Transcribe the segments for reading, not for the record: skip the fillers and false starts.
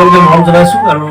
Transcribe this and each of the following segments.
সকলোকে মৰম জনাইছো আৰু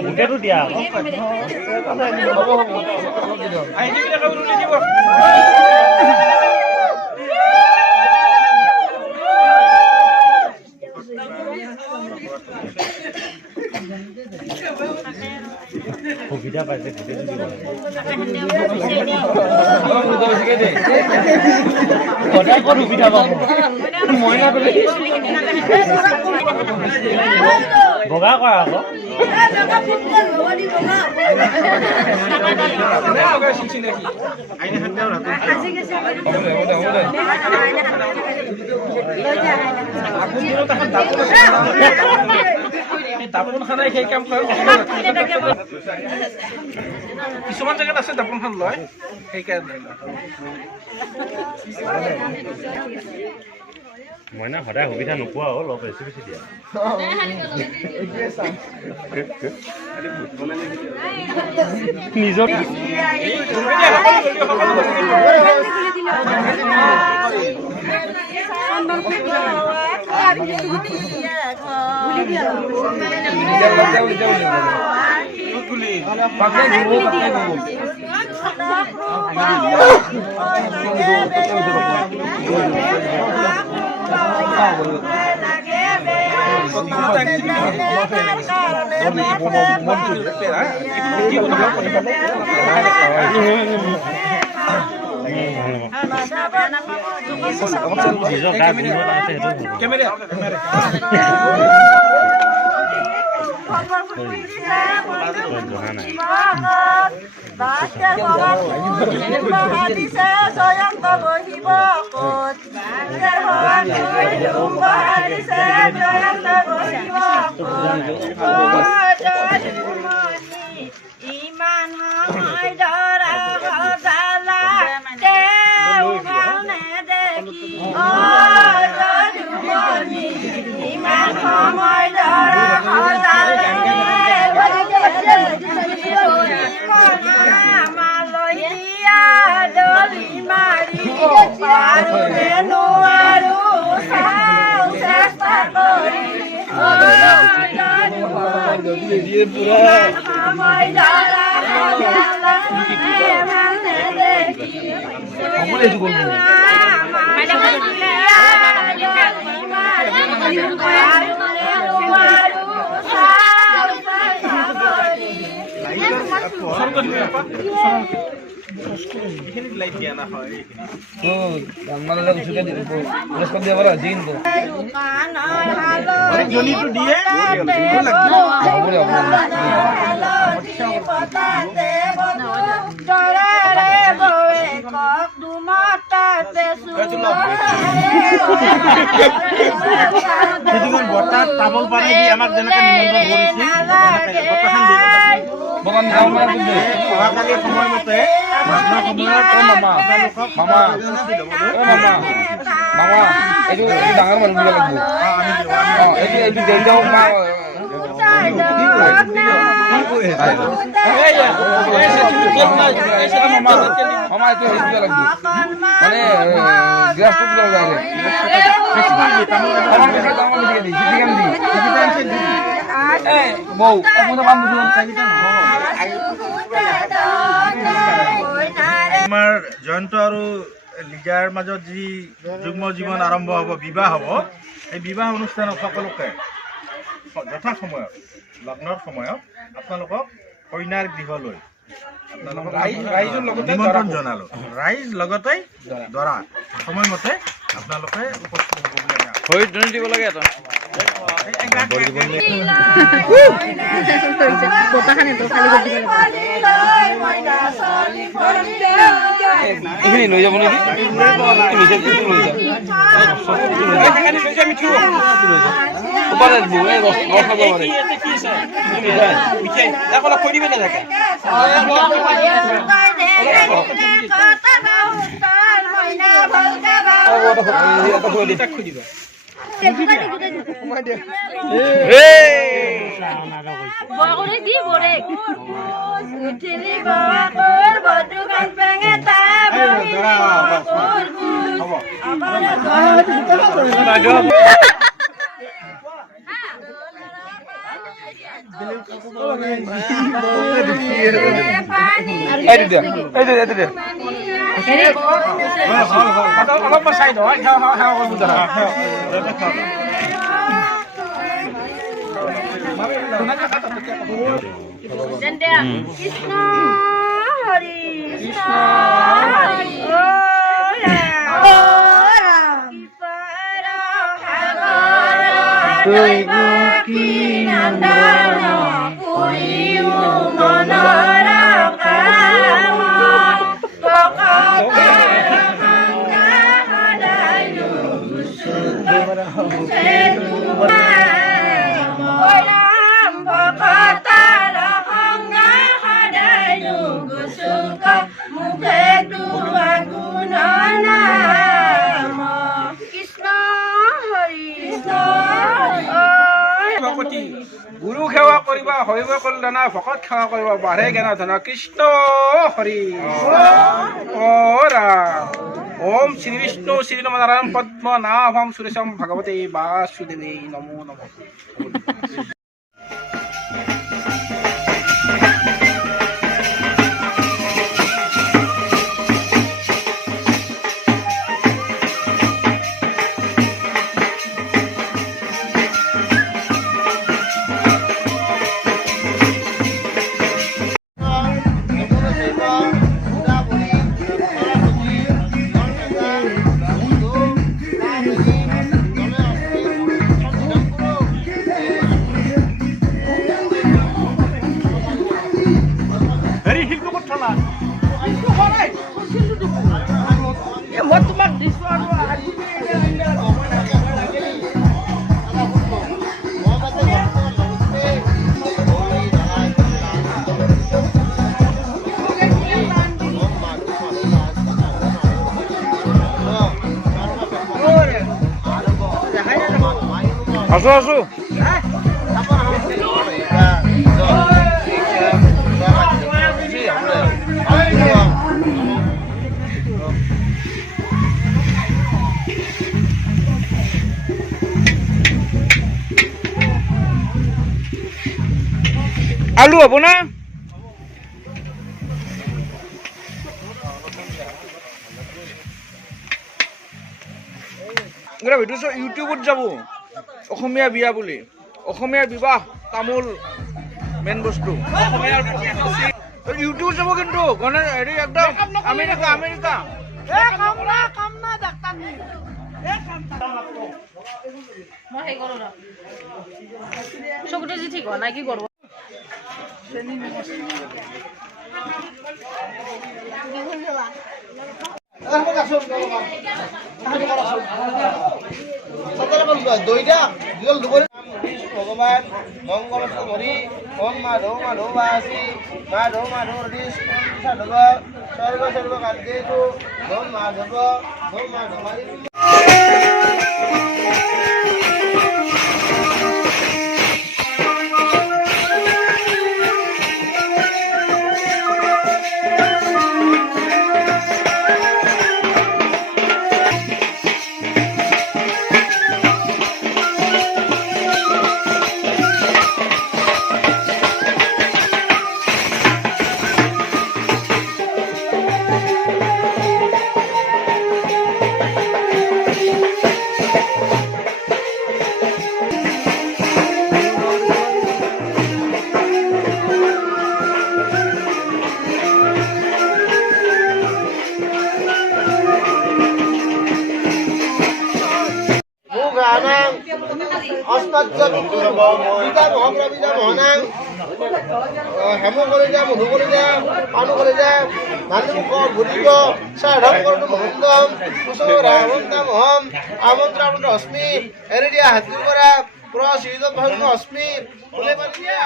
গোটেইটো দিয়া সুবিধা পাইছে সুবিধা পাব বগা কৰা আকৌ দাপন খানাই সেই কাম কৰে কিছুমান জেগাত আছে দাপন খান লয় সেইকাৰণে মই না সদায় সুবিধা নোপোৱা হ'ল অলপ বেছি বেছি দিয়া নিজৰ ইমান সময় ধৰা সজালা ভালনে দেখি ইমান সময় ধৰা সজালে আমালৈ দিয়া দলি মাৰি নোৱাৰো চাও চেষ্টা কৰি সময় ধৰা বতাত তামোল পানী দি আমাক যেনেকে নিমন্ত্ৰণ কৰিছিল অহাকালি সময়মতে ডাঙৰ মানুহবিলাক বৌ আমাৰ জয়ন্ত আৰু লিজাৰ মাজত যি যুগ্ম জীৱন আৰম্ভ হ'ব, বিবাহ হ'ব, এই বিবাহ অনুষ্ঠানত সকলোকে যথা সময়ত লগ্নৰ সময়ত আপোনালোকক কইনাৰ গৃহলৈ নিমন্ত্ৰণ জনালোঁ। ৰাইজ লগতে দৰা সময়মতে আপোনালোকে উপস্থিত হ'ব দিব লাগে। এটা এইখিনি লৈ যাব নেকি? কৃষ্ণ হৰি কৃষ্ণ গুৰু সেৱা কৰিবা হৈব কল্যাণা, ভকত সেৱা কৰিবা বাঢ়ে জ্ঞান ধন। কৃষ্ণ হৰি ৰাম। ওম শ্ৰী বিষ্ণু শ্ৰী নাৰায়ণ পদ্ম নাভম সুৰেশম ভগৱতে বাসুদেৱে নমো নমঃ। আছো আছো। আলু হ'ব না? ভিডিঅ' ইউটিউবত যাব অসমীয়া বিয়া বুলি, অসমীয়া বিবাহ তামোল মেইন বস্তু। ইউটিউব যাব কিন্তু হেৰি একদম আমেৰিকা আমেৰিকা। ঠিক হোৱা নাই, কি কৰোঁ? ভগৱান মংগল হৰি ওম মাধৱ মাধৱ বাসী মাধৱ মাধৱ সাধৱ সৰ্ব সৰ্ব কাৰ্যেষু ধম মাধৱ ধম মাধৱ। আনাং অস্মাজ্য পিতামহ প্রপিতামহনাং হেম কলিজা মধু কলিজা পানু কলিজা নান্দুক ভুলিব সাধন করুন মহন্দম কুসুম রামন্তামহম আমন্ত্রামন্ত্র অস্মি এরি দিয়া হাতি করা প্রসিদ্ধ ভঙ্গ অস্মি ফুলে পাতিয়া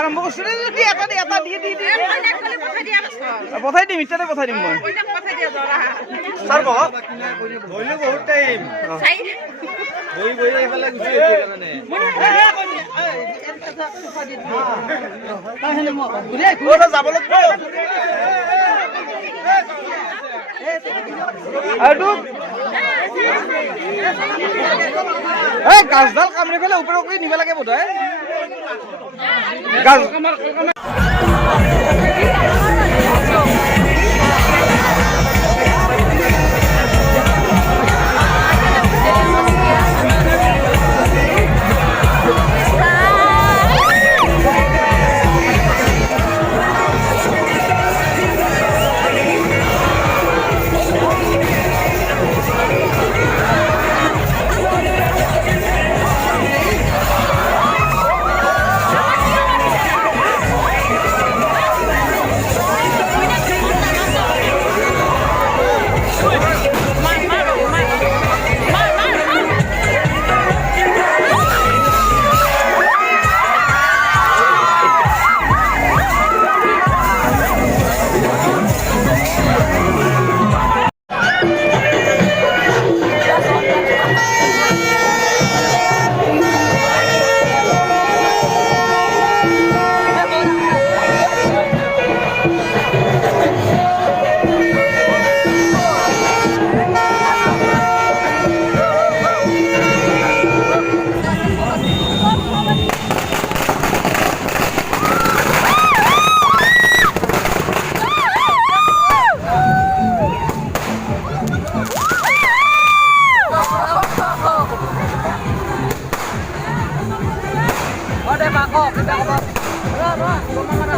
আৰম্ভ কৰিছো পঠাই দিম ইটাতে পঠাই দিম মই ছাৰ বহক বহিলো বহুত টাইম বহি বহি এইফালে গুচি যাব লাগিব গাছডাল কামৰি পেলাই ওপৰত কৰি নিব লাগে বোধ হয় গাছ ako. Kita ko ba? Ro.